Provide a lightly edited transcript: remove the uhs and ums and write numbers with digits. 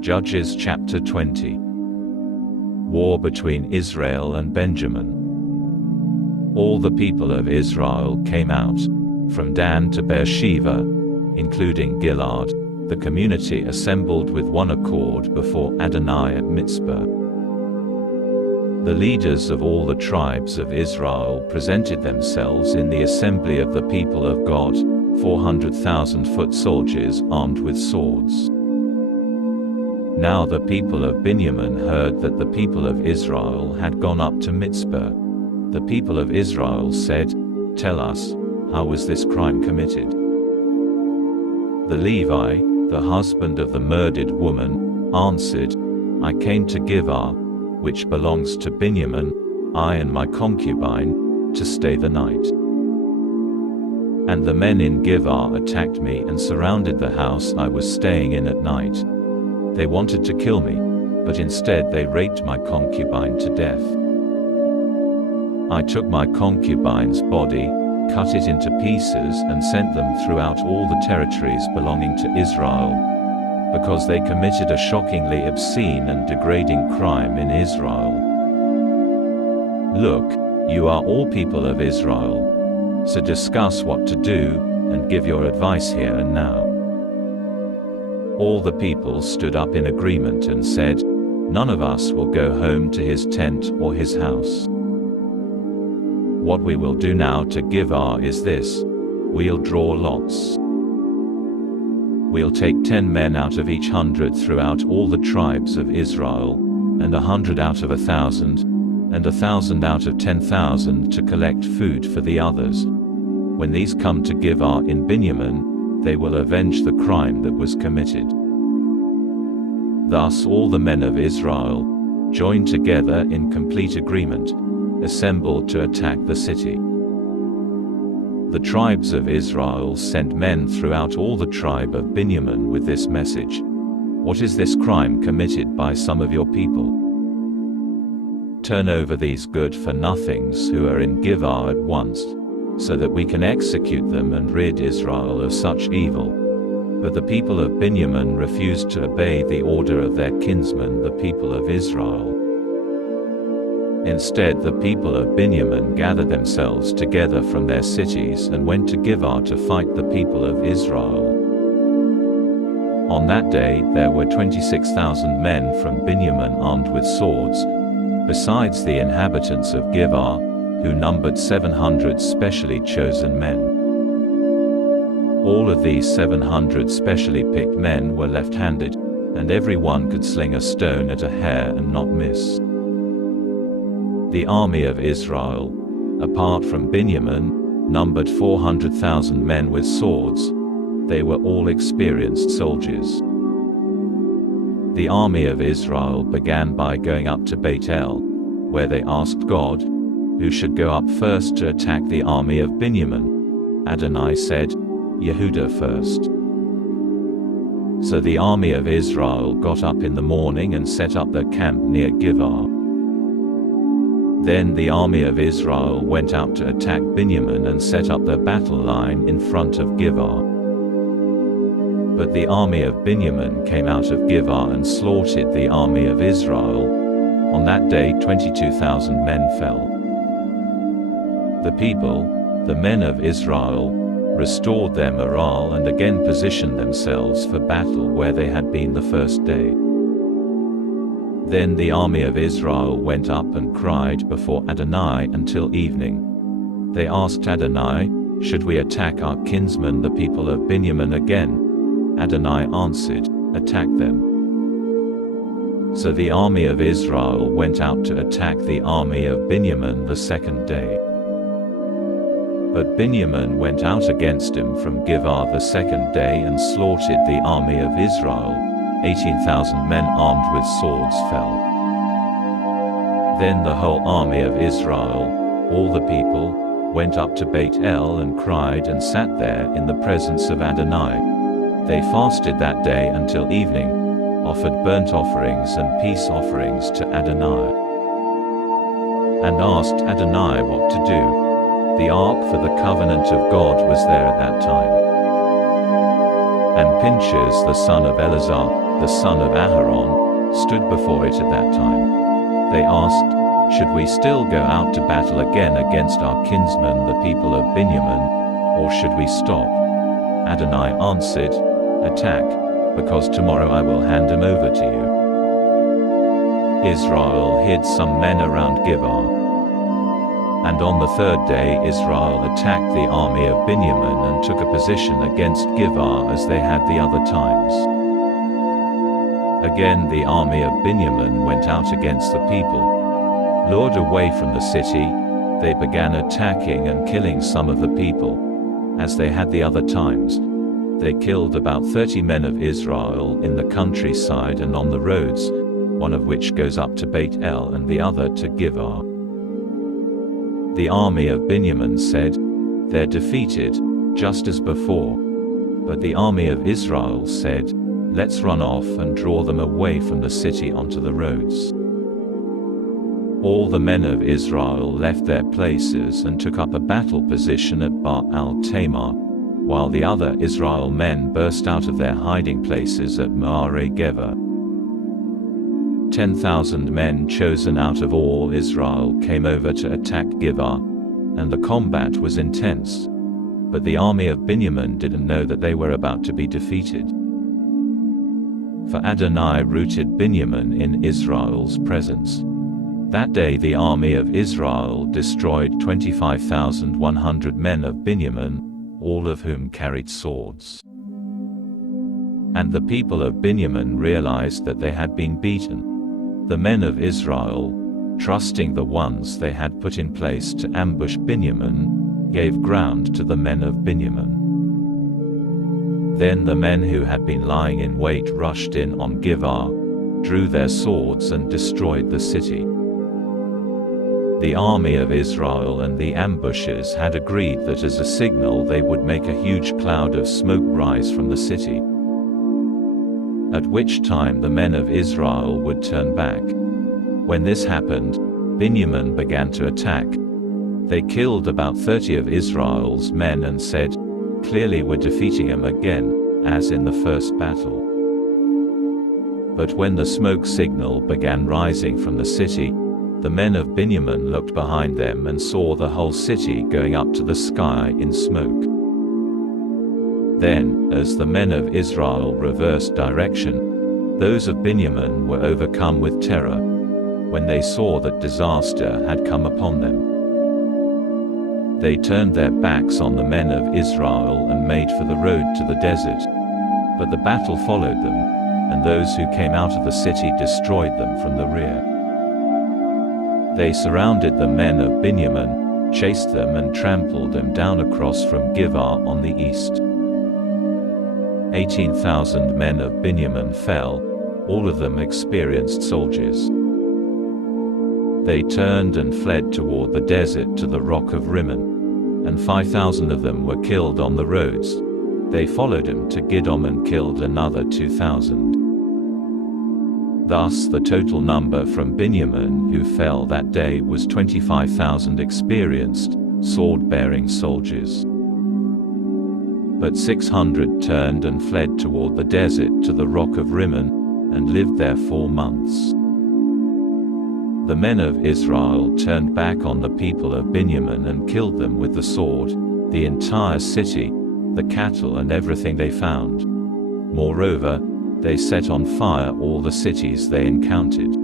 Judges chapter 20. War between Israel and Benjamin. All the people of Israel came out, from Dan to Beersheba, including Gilad. The community assembled with one accord before Adonai at Mizpah. The leaders of all the tribes of Israel presented themselves in the assembly of the people of God, 400,000 foot soldiers armed with swords. Now the people of Benjamin heard that the people of Israel had gone up to Mizpah. The people of Israel said, "Tell us, how was this crime committed?" The Levi, the husband of the murdered woman, answered, "I came to Giv'ah, which belongs to Benjamin, I and my concubine, to stay the night. And the men in Giv'ah attacked me and surrounded the house I was staying in at night. They wanted to kill me, but instead they raped my concubine to death. I took my concubine's body, cut it into pieces and sent them throughout all the territories belonging to Israel, because they committed a shockingly obscene and degrading crime in Israel. Look, you are all people of Israel. So discuss what to do, and give your advice here and now." All the people stood up in agreement and said, "None of us will go home to his tent or his house. What we will do now to Giv'ah is this: we'll draw lots. We'll take 10 men out of each 100 throughout all the tribes of Israel, and 100 out of 1,000, and 1,000 out of 10,000 to collect food for the others. When these come to Giv'ah in Benjamin, they will avenge the crime that was committed." Thus all the men of Israel, joined together in complete agreement, assembled to attack the city. The tribes of Israel sent men throughout all the tribe of Benjamin with this message: "What is this crime committed by some of your people? Turn over these good-for-nothings who are in Giv'ah at once, so that we can execute them and rid Israel of such evil." But the people of Benjamin refused to obey the order of their kinsmen, the people of Israel. Instead, the people of Benjamin gathered themselves together from their cities and went to Giv'ah to fight the people of Israel. On that day there were 26,000 men from Benjamin armed with swords, besides the inhabitants of Giv'ah, who numbered 700 specially chosen men. All of these 700 specially picked men were left-handed, and everyone could sling a stone at a hare and not miss. The army of Israel, apart from Benjamin, numbered 400,000 men with swords. They were all experienced soldiers. The army of Israel began by going up to Beit El, where they asked God, who should go up first to attack the army of Benjamin. Adonai said, "Yehudah first." So the army of Israel got up in the morning and set up their camp near Giv'ah. Then the army of Israel went out to attack Benjamin and set up their battle line in front of Giv'ah. But the army of Benjamin came out of Giv'ah and slaughtered the army of Israel. On that day 22,000 men fell. The people, the men of Israel, restored their morale and again positioned themselves for battle where they had been the first day. Then the army of Israel went up and cried before Adonai until evening. They asked Adonai, "Should we attack our kinsmen the people of Benjamin again?" Adonai answered, "Attack them." So the army of Israel went out to attack the army of Benjamin the second day. But Benjamin went out against him from Giv'ah the second day and slaughtered the army of Israel. 18,000 men armed with swords fell. Then the whole army of Israel, all the people, went up to Beit El and cried and sat there in the presence of Adonai. They fasted that day until evening, offered burnt offerings and peace offerings to Adonai, and asked Adonai what to do. The ark for the covenant of God was there at that time. And Pinchas the son of Eleazar, the son of Aharon, stood before it at that time. They asked, "Should we still go out to battle again against our kinsmen the people of Benjamin, or should we stop?" Adonai answered, "Attack, because tomorrow I will hand him over to you." Israel hid some men around Gibeah. And on the third day Israel attacked the army of Benjamin and took a position against Gibeah as they had the other times. Again the army of Benjamin went out against the people. Lured away from the city, they began attacking and killing some of the people, as they had the other times. They killed about 30 men of Israel in the countryside and on the roads, one of which goes up to Beit El and the other to Gibeah. The army of Benjamin said, "They're defeated, just as before." But the army of Israel said, "Let's run off and draw them away from the city onto the roads." All the men of Israel left their places and took up a battle position at Baal-Tamar, while the other Israel men burst out of their hiding places at Maareh-Geva. 10,000 men chosen out of all Israel came over to attack Gibeah, and the combat was intense. But the army of Benjamin didn't know that they were about to be defeated. For Adonai rooted Benjamin in Israel's presence. That day the army of Israel destroyed 25,100 men of Benjamin, all of whom carried swords. And the people of Benjamin realized that they had been beaten. The men of Israel, trusting the ones they had put in place to ambush Benjamin, gave ground to the men of Benjamin. Then the men who had been lying in wait rushed in on Gibeah, drew their swords and destroyed the city. The army of Israel and the ambushers had agreed that as a signal they would make a huge cloud of smoke rise from the city, at which time the men of Israel would turn back. When this happened, Benjamin began to attack. They killed about 30 of Israel's men and said, "Clearly we're defeating him again, as in the first battle." But when the smoke signal began rising from the city, the men of Benjamin looked behind them and saw the whole city going up to the sky in smoke. Then, as the men of Israel reversed direction, those of Benjamin were overcome with terror, when they saw that disaster had come upon them. They turned their backs on the men of Israel and made for the road to the desert. But the battle followed them, and those who came out of the city destroyed them from the rear. They surrounded the men of Benjamin, chased them and trampled them down across from Gibeah on the east. 18,000 men of Benjamin fell, all of them experienced soldiers. They turned and fled toward the desert to the rock of Rimmon, and 5,000 of them were killed on the roads. They followed him to Gidom and killed another 2,000. Thus the total number from Benjamin who fell that day was 25,000 experienced, sword-bearing soldiers. But 600 turned and fled toward the desert to the rock of Rimmon, and lived there 4 months. The men of Israel turned back on the people of Benjamin and killed them with the sword, the entire city, the cattle and everything they found. Moreover, they set on fire all the cities they encountered.